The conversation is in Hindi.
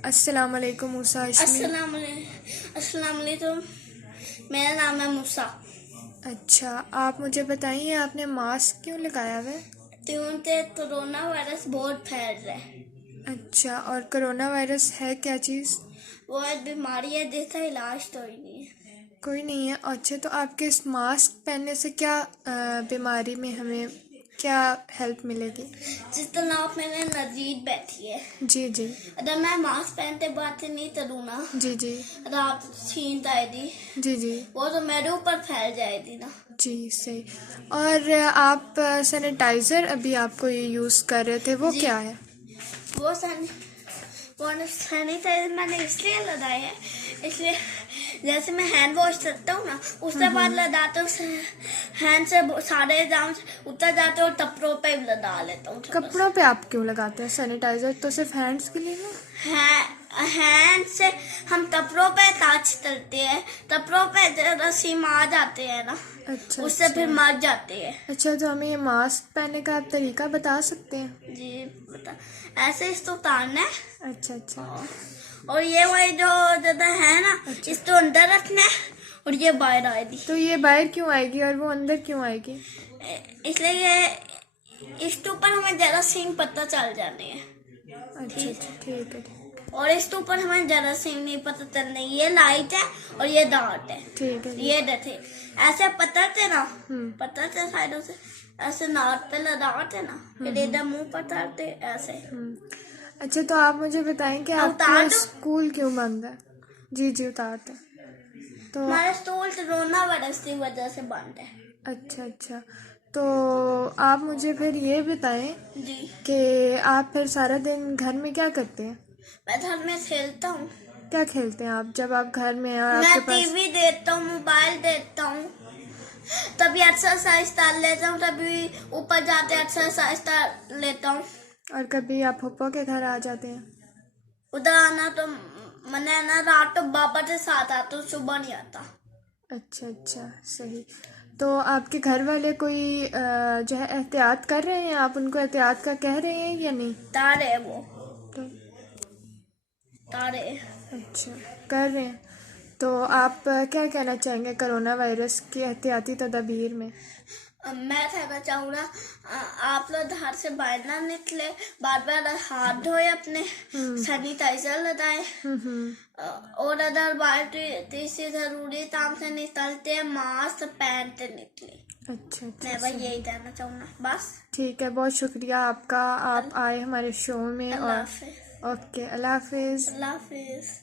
अस्सलाम वालेकुम मूसा हाशमी। अस्सलाम वालेकुम। मेरा नाम है मूसा। अच्छा, आप मुझे बताइए आपने मास्क क्यों लगाया हुआ है? क्योंकि कोरोना वायरस बहुत फैल रहा है। अच्छा, और कोरोना वायरस है क्या चीज़? वो एक बीमारी है जिसका इलाज तो ही नहीं है। कोई नहीं है। अच्छा, तो आपके इस मास्क पहनने से क्या बीमारी में हमें क्या हेल्प मिलेगी? जिस तरह मेरे नज़दीक बैठी है, जी जी अगर मैं मास्क पहनते बात नहीं करूँ ना, जी जी रात छींक आएगी, जी जी वो तो मेरे ऊपर फैल जाएगी ना। जी सही। और आप सैनिटाइज़र अभी आपको ये यूज़ कर रहे थे, वो जी, क्या है? वो सैनिटाइजर मैंने इसलिए लगाया है, इसलिए जैसे मैं हैंड वॉश करता हूँ ना, उसके बाद लगाता हूँ हैंड से सारे जाम उतर जाते और कपड़ों पे भी लगा लेता हूँ। कपड़ों पे आप क्यों लगाते हैं? सैनिटाइज़र तो सिर्फ हैंड्स के लिए ना। हैंड से हम कपड़ों पे टच करते हैं, कपड़ों पे रसीम आ जाते हैं ना, अच्छा उससे फिर अच्छा मर जाते हैं। अच्छा, तो हमें ये मास्क पहनने का आप तरीका बता सकते हैं? जी बता, ऐसे इसको उतारना है। अच्छा अच्छा और ये वही जो ज्यादा है ना, अच्छा, इसको अंदर रखना है और ये बाहर आएगी। तो ये बाहर क्यों आएगी और वो अंदर क्यों आएगी? इसलिए ये इसके ऊपर हमें ज्यादा सीन पता चल जाने हैं। अच्छा ठीक, अच्छा, ठीक है और इसके ऊपर हमें ज्यादा सीन नहीं पता चलने। ये लाइट है और ये डार्क है। ठीक है जी। ये देखे ऐसे पता थे ना, हम्म पता थे साइडों से ऐसे नाक पे लगाते ना, फिर इधर मुंह पताते ऐसे। अच्छा, तो आप मुझे बताएं कि उतार आपके दो। स्कूल क्यों बंद है? जी जी, उतारते हैं। तो हमारे स्कूल कोरोना वायरस की वजह से बंद है। अच्छा अच्छा, तो आप मुझे फिर ये बताएं जी, कि आप फिर सारा दिन घर में क्या करते हैं? मैं घर में खेलता हूँ। क्या खेलते हैं आप जब आप घर में हैं और मैं आपके पास? टीवी देखता हूँ, मोबाइल देखता हूँ, तभी एक्सरसाइज कर लेता हूँ, तभी ऊपर जाते एक्सरसाइज कर लेता हूँ। और कभी आप पप्पा के घर आ जाते हैं? उधर आना तो मैंने ना रात तो पापा के साथ आता हूँ, सुबह नहीं आता। अच्छा अच्छा, सही। तो आपके घर वाले कोई जो है एहतियात कर रहे हैं? आप उनको एहतियात का कह रहे हैं या नहीं? तारे वो तो तारे। अच्छा, कर रहे हैं। तो आप क्या कहना चाहेंगे कोरोना वायरस की एहतियाती तदाबीर में? मैं कहना चाहूँगा, आप लोग घर से बाहर ना निकले, बार बार हाथ धोए, अपने सैनिटाइजर लगाए, और अगर बाहर किसी जरूरी काम से निकलते हैं मास्क पहन के निकले। अच्छा अच्छा, मैं बस यही कहना चाहूँगा बस। ठीक है, बहुत शुक्रिया आपका, आप आए हमारे शो में। अल्लाह और हाफिज। ओके, अल्लाह हाफिज़। अल्लाह हाफिज।